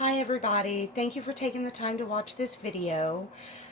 Hi everybody, thank you for taking the time to watch this video.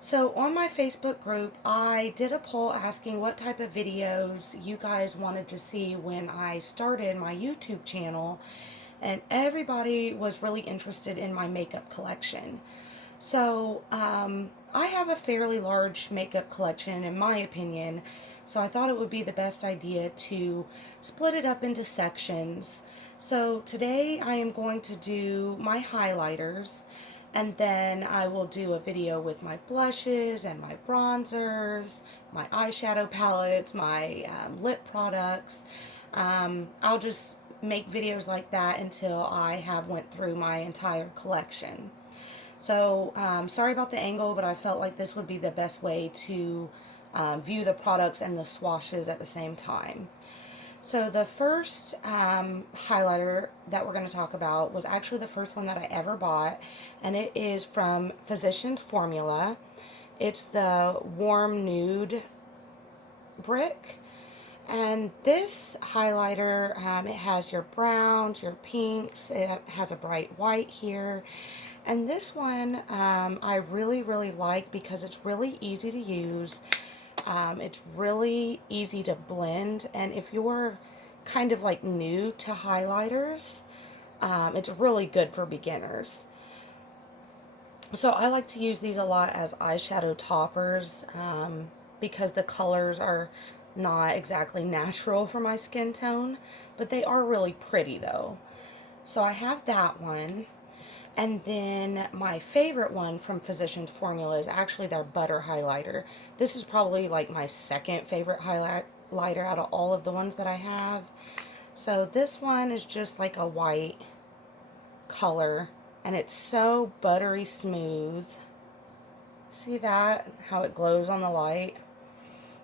So on my Facebook group, I did a poll asking what type of videos you guys wanted to see when I started my YouTube channel, and everybody was really interested in my makeup collection. So I have a fairly large makeup collection in my opinion, so I thought it would be the best idea to split it up into sections. So today I am going to do my highlighters, and then I will do a video with my blushes and my bronzers, my eyeshadow palettes, my lip products. I'll just make videos like that until I have went through my entire collection. So sorry about the angle, but I felt like this would be the best way to view the products and the swatches at the same time. So the first highlighter that we're going to talk about was actually the first one that I ever bought, and it is from Physicians Formula. It's the Warm Nude Brick. And this highlighter, it has your browns, your pinks, it has a bright white here. And this one I really like because it's really easy to use. It's really easy to blend, and if you're kind of like new to highlighters, it's really good for beginners. So I like to use these a lot as eyeshadow toppers because the colors are not exactly natural for my skin tone, but they are really pretty though. So I have that one. And then my favorite one from Physicians Formula is actually their butter highlighter. This is probably like my second favorite highlighter out of all of the ones that I have. So this one is just like a white color, and it's so buttery smooth. See that? How it glows on the light?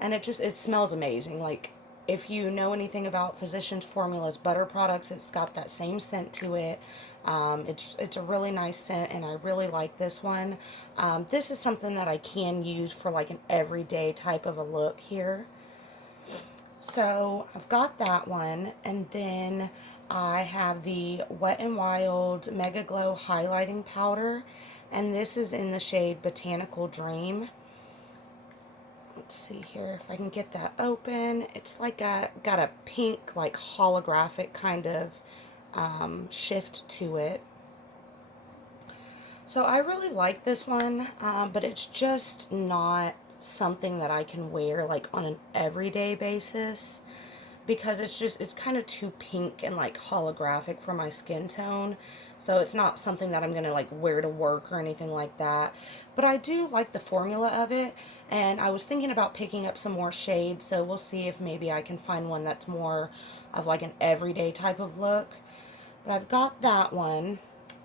And it smells amazing. Like, if you know anything about Physicians Formula's butter products, it's got that same scent to it. It's a really nice scent, and I really like this one. This is something that I can use for like an everyday type of a look here. So I've got that one, and then I have the Wet n Wild Mega Glow Highlighting Powder, and this is in the shade Botanical Dream. Let's see here if I can get that open. It's like got a pink, like holographic kind of shift to it. So I really like this one, but it's just not something that I can wear like on an everyday basis because it's kind of too pink and like holographic for my skin tone. So it's not something that I'm going to like wear to work or anything like that. But I do like the formula of it, and I was thinking about picking up some more shades, so we'll see if maybe I can find one that's more of like an everyday type of look. But I've got that one,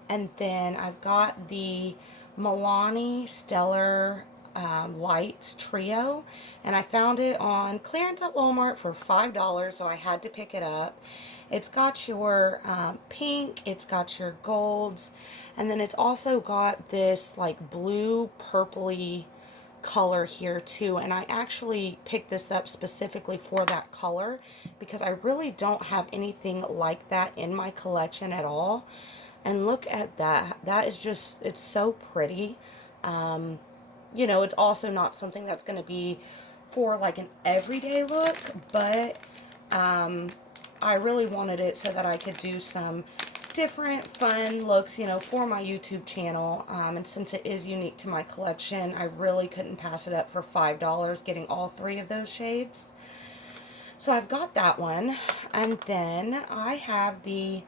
and then I've got the Milani Stellar Lights Trio, and I found it on clearance at Walmart for $5, so I had to pick it up. It's got your pink, it's got your golds, and then it's also got this like blue purpley color here too, and I actually picked this up specifically for that color because I really don't have anything like that in my collection at all. And look at that. That is just, it's so pretty. It's also not something that's going to be for like an everyday look, but I really wanted it so that I could do some different fun looks, for my YouTube channel. And since it is unique to my collection, I really couldn't pass it up for $5 getting all three of those shades. So I've got that one. And then I have the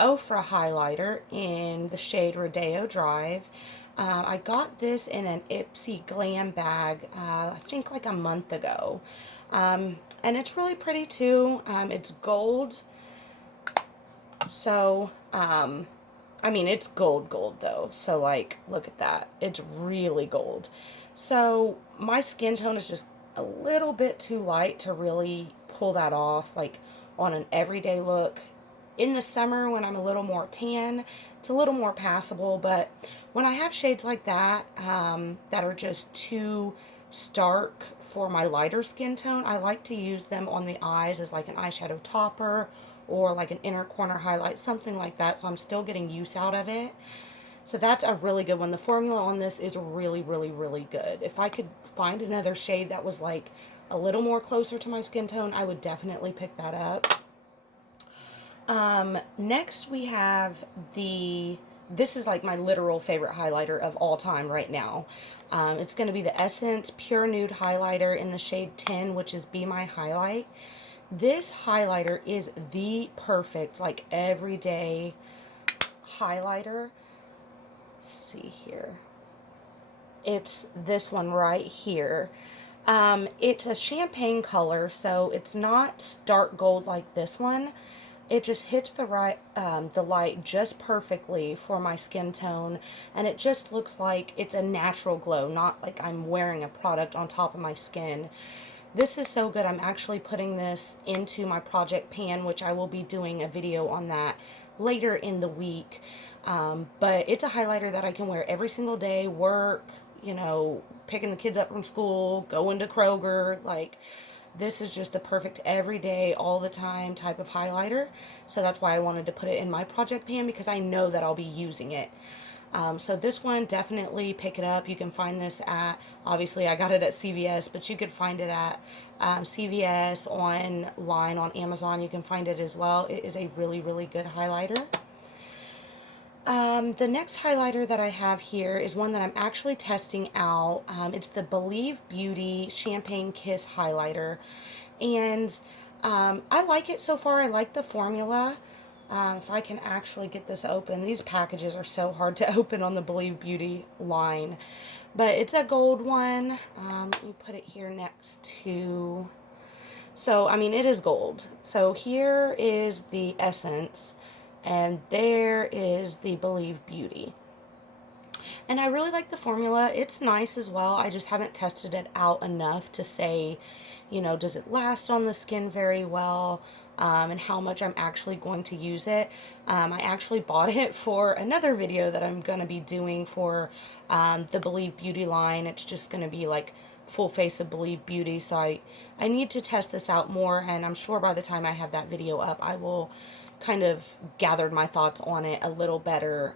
Ofra highlighter in the shade Rodeo Drive. I got this in an Ipsy Glam bag, I think like a month ago. And it's really pretty too. It's gold. So, I mean, it's gold though. So like, look at that. It's really gold. So my skin tone is just a little bit too light to really pull that off like on an everyday look. In the summer when I'm a little more tan, it's a little more passable, but when I have shades like that that are just too stark for my lighter skin tone, I like to use them on the eyes as like an eyeshadow topper or like an inner corner highlight, something like that, so I'm still getting use out of it. So that's a really good one. The formula on this is really, really, really good. If I could find another shade that was like a little more closer to my skin tone, I would definitely pick that up. Next we have this is like my literal favorite highlighter of all time right now. It's going to be the Essence Pure Nude Highlighter in the shade 10, which is Be My Highlight. This highlighter is the perfect, like, everyday highlighter. Let's see here. It's this one right here. It's a champagne color, so it's not dark gold like this one. It just hits the light just perfectly for my skin tone, and it just looks like it's a natural glow, not like I'm wearing a product on top of my skin. This is so good. I'm actually putting this into my project pan, which I will be doing a video on that later in the week. But it's a highlighter that I can wear every single day, work, you know, picking the kids up from school, going to Kroger. Like, this is just the perfect everyday, all the time type of highlighter. So that's why I wanted to put it in my project pan, because I know that I'll be using it. So this one, definitely pick it up. You can find this at, obviously I got it at CVS, but you could find it at CVS, online, on Amazon. You can find it as well. It is a really, really good highlighter. The next highlighter that I have here is one that I'm actually testing out. It's the Believe Beauty Champagne Kiss highlighter. And I like it so far. I like the formula. If I can actually get this open. These packages are so hard to open on the Believe Beauty line. But it's a gold one. Let me put it here next to... So, I mean, it is gold. So here is the Essence, and there is the Believe Beauty. And I really like the formula. It's nice as well. I just haven't tested it out enough to say, you know, does it last on the skin very well, and how much I'm actually going to use it. I actually bought it for another video that I'm going to be doing for the Believe Beauty line. It's just going to be like full face of Believe Beauty. So I need to test this out more, and I'm sure by the time I have that video up, I will kind of gathered my thoughts on it a little better,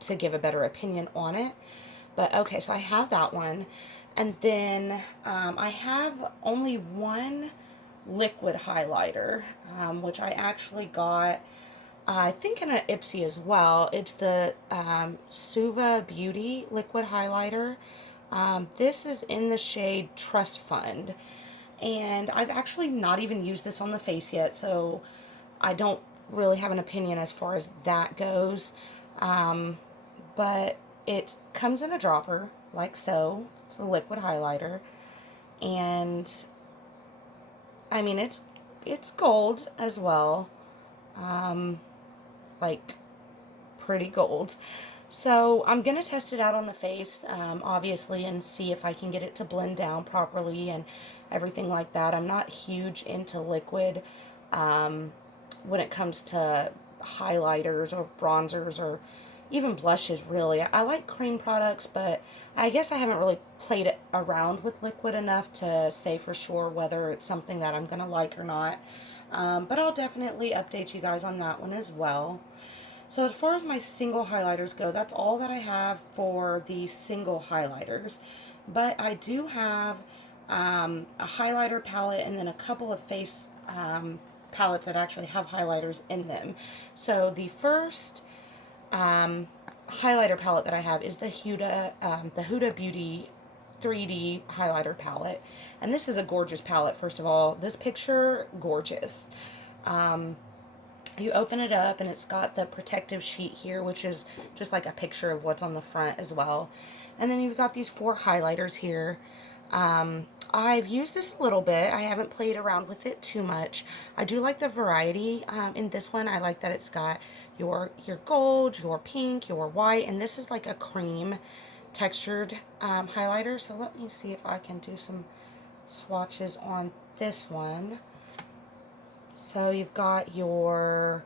to give a better opinion on it. But okay, so I have that one. And then I have only one liquid highlighter, which I actually got, I think, in an Ipsy as well. It's the Suva Beauty liquid highlighter. This is in the shade Trust Fund. And I've actually not even used this on the face yet, so I don't really have an opinion as far as that goes. But it comes in a dropper, like so. It's a liquid highlighter. And I mean, it's gold as well. Like, pretty gold. So I'm going to test it out on the face, obviously, and see if I can get it to blend down properly and everything like that. I'm not huge into liquid when it comes to highlighters or bronzers or even blushes, really. I like cream products, but I guess I haven't really played it around with liquid enough to say for sure whether it's something that I'm going to like or not. But I'll definitely update you guys on that one as well. So as far as my single highlighters go, that's all that I have for the single highlighters. But I do have a highlighter palette and then a couple of face palettes that actually have highlighters in them. So the first highlighter palette that I have is the Huda Beauty 3D highlighter palette. And this is a gorgeous palette, first of all. This picture, gorgeous. You open it up and it's got the protective sheet here, which is just like a picture of what's on the front as well. And then you've got these 4 highlighters here. I've used this a little bit. I haven't played around with it too much. I do like the variety in this one. I like that it's got your gold, your pink, your white, and this is like a cream textured highlighter. So let me see if I can do some swatches on this one. So you've got your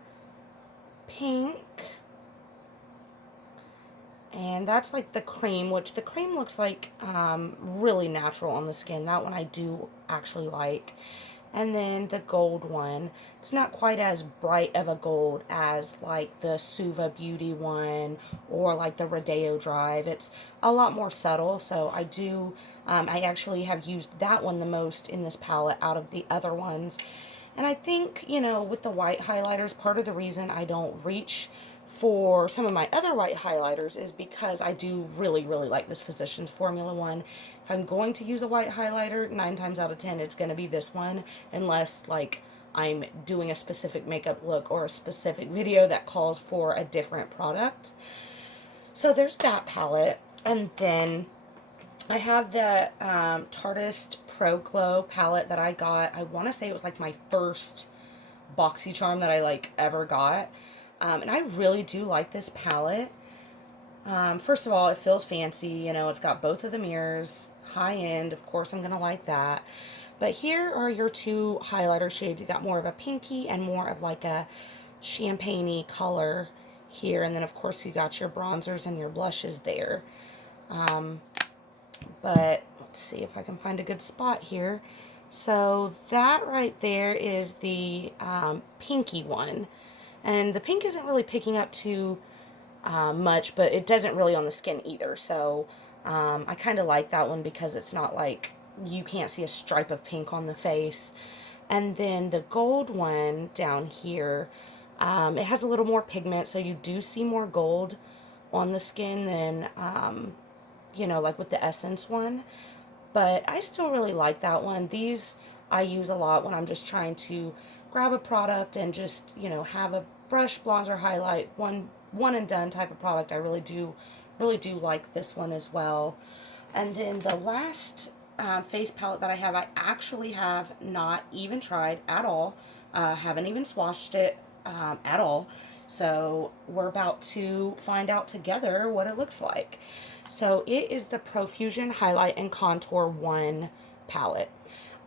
pink, and that's like the cream, which the cream looks like really natural on the skin. That one I do actually like. And then the gold one, it's not quite as bright of a gold as like the Suva Beauty one or like the Rodeo Drive. It's a lot more subtle, so I actually have used that one the most in this palette out of the other ones. And I think, with the white highlighters, part of the reason I don't reach for some of my other white highlighters is because I do really, really like this Physicians Formula one. If I'm going to use a white highlighter, 9 times out of 10, it's going to be this one, unless, like, I'm doing a specific makeup look or a specific video that calls for a different product. So there's that palette. And then I have the Tarteist Pro Glow palette that I got. I want to say it was like my first BoxyCharm that I like ever got. And I really do like this palette. First of all, it feels fancy. It's got both of the mirrors, high end. Of course, I'm going to like that. But here are your two highlighter shades. You got more of a pinky and more of like a champagne-y color here. And then, of course, you got your bronzers and your blushes there. But let's see if I can find a good spot here. So that right there is the pinky one. And the pink isn't really picking up too much, but it doesn't really on the skin either. So I kind of like that one because it's not like you can't see a stripe of pink on the face. And then the gold one down here, it has a little more pigment, so you do see more gold on the skin than, like with the Essence one. But I still really like that one. These I use a lot when I'm just trying to grab a product and just, have a brush, bronzer, highlight, one and done type of product. I really do like this one as well. And then the last face palette that I have, I actually have not even tried at all. Haven't even swatched it at all. So we're about to find out together what it looks like. So it is the Profusion Highlight and Contour 1 palette.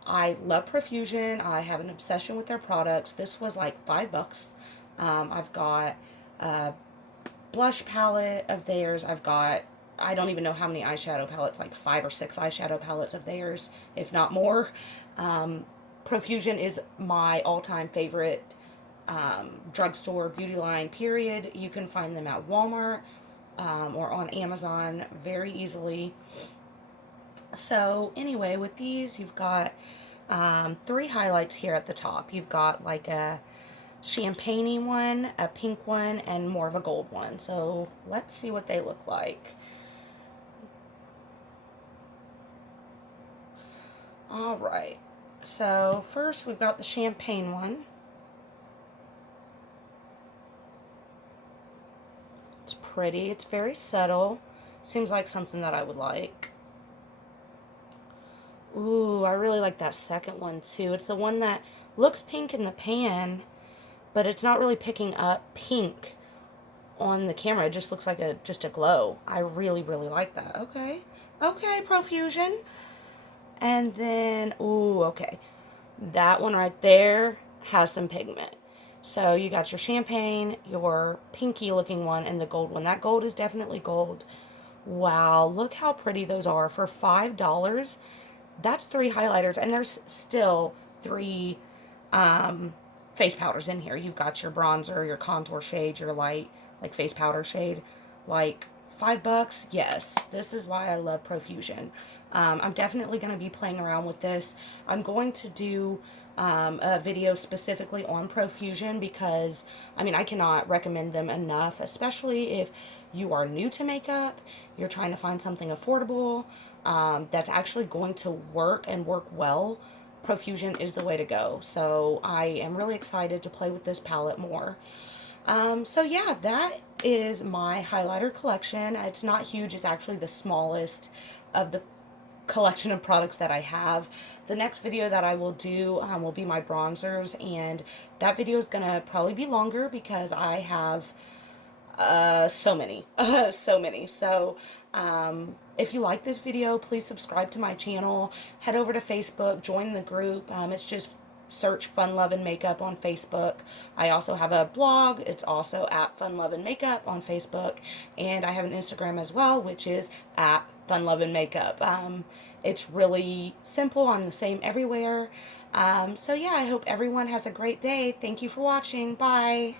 I love Profusion. I have an obsession with their products. This was like $5. I've got a blush palette of theirs. I've got, I don't even know how many eyeshadow palettes, like 5 or 6 eyeshadow palettes of theirs, if not more. Profusion is my all-time favorite drugstore beauty line, period. You can find them at Walmart or on Amazon very easily. So anyway, with these, you've got 3 highlights here at the top. You've got like a champagne-y one, a pink one, and more of a gold one. So let's see what they look like. All right. So first we've got the champagne one. It's pretty. It's very subtle. Seems like something that I would like. Ooh, I really like that second one too. It's the one that looks pink in the pan, but it's not really picking up pink on the camera. It just looks like just a glow. I really, really like that. Okay. Okay, Profusion. And then, ooh, okay. That one right there has some pigment. So you got your champagne, your pinky looking one, and the gold one. That gold is definitely gold. Wow, look how pretty those are. For $5, that's 3 highlighters, and there's still 3 face powders in here. You've got your bronzer, your contour shade, your light, like face powder shade. Like, $5, yes. This is why I love Profusion. I'm definitely going to be playing around with this. I'm going to do a video specifically on Profusion because, I cannot recommend them enough, especially if you are new to makeup, you're trying to find something affordable that's actually going to work and work well. Profusion is the way to go. So I am really excited to play with this palette more. So yeah, that is my highlighter collection. It's not huge. It's actually the smallest of the collection of products that I have. The next video that I will do will be my bronzers, and that video is gonna probably be longer because I have so many. So if you like this video, please subscribe to my channel, head over to Facebook, join the group. It's just search Fun Lovin' Makeup on Facebook. I also have a blog. It's also at Fun Lovin' Makeup on Facebook. And I have an Instagram as well, which is at Fun Lovin' Makeup. It's really simple. I'm the same everywhere. So yeah, I hope everyone has a great day. Thank you for watching. Bye.